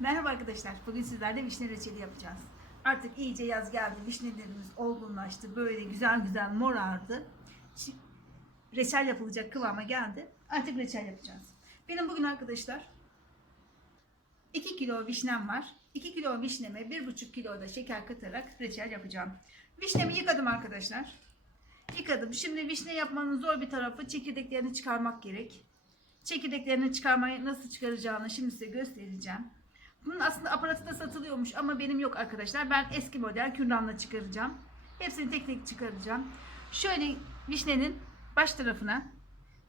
Merhaba arkadaşlar. Bugün sizlerle vişne reçeli yapacağız. Artık iyice yaz geldi. Vişnelerimiz olgunlaştı. Böyle güzel güzel morardı. Şi- Reçel yapılacak kıvama geldi. Artık reçel yapacağız. Benim bugün arkadaşlar 2 kilo vişnem var. 2 kilo vişneme 1,5 kilo da şeker katarak reçel yapacağım. Vişnemi yıkadım arkadaşlar. Yıkadım. Şimdi vişne yapmanın zor bir tarafı çekirdeklerini çıkarmak gerek. Çekirdeklerini çıkarmayı nasıl çıkaracağını şimdi size göstereceğim. Bunun aslında aparatı da satılıyormuş ama benim yok arkadaşlar. Ben eski model kürdanla çıkaracağım. Hepsini tek tek çıkaracağım. Şöyle vişnenin baş tarafına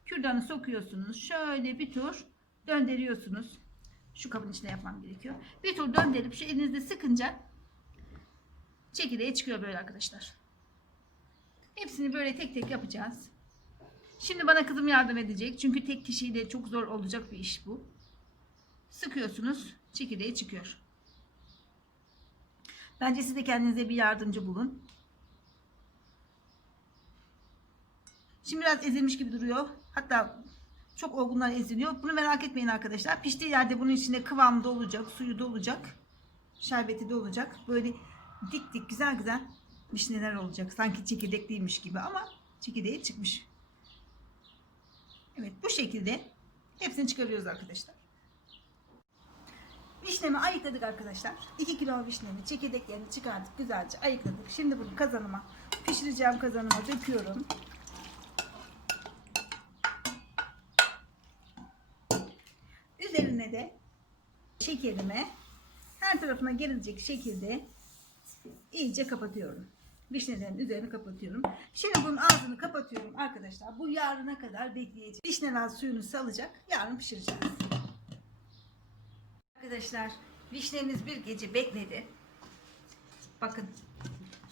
kürdanı sokuyorsunuz. Şöyle bir tur döndürüyorsunuz. Şu kabın içine yapmam gerekiyor. Bir tur döndürüp şu elinizde sıkınca çekirdeği çıkıyor böyle arkadaşlar. Hepsini böyle tek tek yapacağız. Şimdi bana kızım yardım edecek. Çünkü tek kişiyle çok zor olacak bir iş bu. Sıkıyorsunuz. Çekirdeği çıkıyor. Bence siz de kendinize bir yardımcı bulun. Şimdi biraz ezilmiş gibi duruyor. Hatta çok olgunlar eziliyor. Bunu merak etmeyin arkadaşlar. Piştiği yerde bunun içinde kıvam da olacak. Suyu da olacak. Şerbeti de olacak. Böyle dik dik güzel güzel vişneler olacak. Sanki çekirdekliymiş gibi ama çekirdeği çıkmış. Evet bu şekilde hepsini çıkarıyoruz arkadaşlar. Vişnemi ayıkladık arkadaşlar. 2 kilo vişnemi çekirdeklerini çıkardık güzelce ayıkladık. Şimdi bunu kazanıma pişireceğim kazanıma döküyorum. Üzerine de şekerimi her tarafına gelecek şekilde iyice kapatıyorum. Vişnelerin üzerini kapatıyorum. Şimdi bunun ağzını kapatıyorum arkadaşlar. Bu yarına kadar bekleyecek. Vişneler suyunu salacak. Yarın pişireceğiz. Arkadaşlar vişnemiz bir gece bekledi. Bakın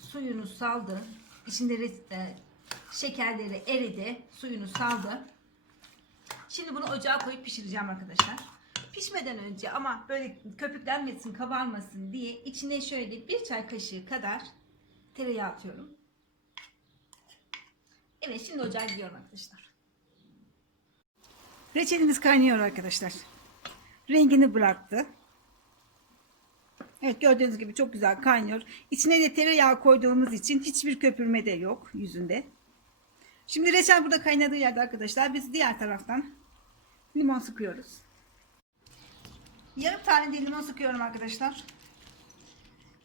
suyunu saldı. İçinde e, şekerleri eridi. Suyunu saldı. Şimdi bunu ocağa koyup pişireceğim arkadaşlar. Pişmeden önce ama böyle köpüklenmesin, kabarmasın diye içine şöyle bir çay kaşığı kadar tereyağı atıyorum. Evet şimdi ocağa gidiyorum arkadaşlar. Reçelimiz kaynıyor arkadaşlar. Rengini bıraktı. Evet gördüğünüz gibi çok güzel kaynıyor. İçine de tereyağı koyduğumuz için hiçbir köpürme de yok yüzünde. Şimdi reçel burada kaynadığı yerde arkadaşlar biz diğer taraftan limon sıkıyoruz. Yarım tane de limon sıkıyorum arkadaşlar.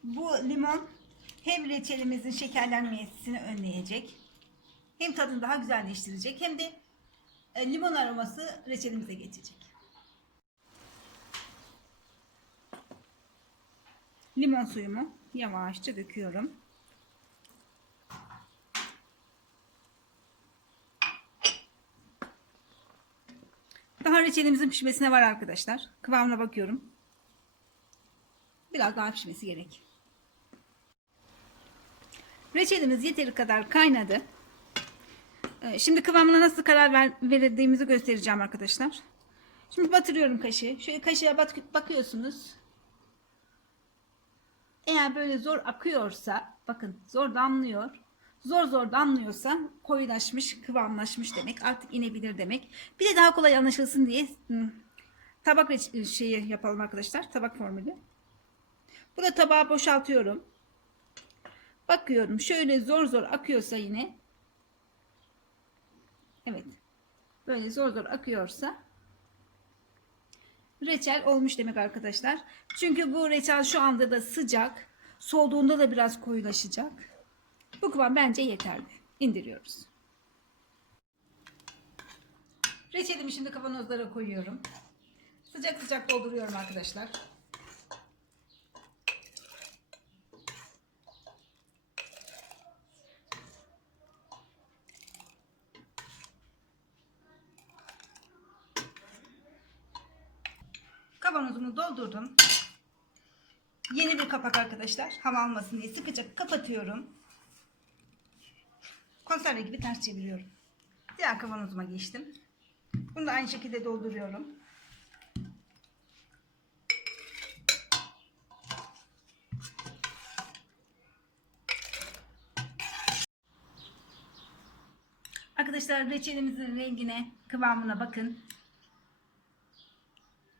Bu limon hem reçelimizin şekerlenmesini önleyecek. Hem tadını daha güzelleştirecek hem de e, limon aroması reçelimize geçecek. Limon suyumu yavaşça döküyorum. Daha reçelimizin pişmesine var arkadaşlar. Kıvamına bakıyorum. Biraz daha pişmesi gerek. Reçelimiz yeteri kadar kaynadı. Ee, Şimdi kıvamına nasıl karar ver, verdiğimizi göstereceğim arkadaşlar. Şimdi batırıyorum kaşığı. Şöyle kaşığa bak bakıyorsunuz. Eğer böyle zor akıyorsa, bakın zor damlıyor. Zor zor damlıyorsa koyulaşmış, kıvamlaşmış demek. Artık inebilir demek. Bir de daha kolay anlaşılsın diye hmm, tabak reç- şeyi yapalım arkadaşlar. Tabak formülü. Bu da tabağa boşaltıyorum. Bakıyorum şöyle zor zor akıyorsa yine. Evet. Böyle zor zor akıyorsa reçel olmuş demek arkadaşlar. Çünkü bu reçel şu anda da sıcak. Soğuduğunda da biraz koyulaşacak. Bu kıvam bence yeterli. İndiriyoruz. Reçelimi şimdi kavanozlara koyuyorum. Sıcak sıcak dolduruyorum arkadaşlar. Kavanozumu doldurdum. Yeni bir kapak arkadaşlar. Hava almasın diye sıkıca kapatıyorum. Konserve gibi ters çeviriyorum. Diğer kavanozuma geçtim. Bunu da aynı şekilde dolduruyorum. Arkadaşlar reçelimizin rengine, kıvamına bakın.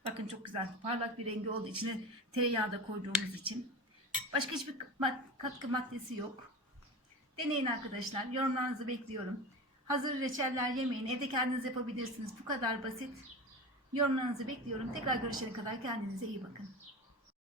Bakın çok güzel. Parlak bir rengi oldu. İçine tereyağı da koyduğumuz için. Başka hiçbir katkı maddesi yok. Deneyin arkadaşlar. Yorumlarınızı bekliyorum. Hazır reçeller yemeyin. Evde kendiniz yapabilirsiniz. Bu kadar basit. Yorumlarınızı bekliyorum. Tekrar görüşene kadar kendinize iyi bakın.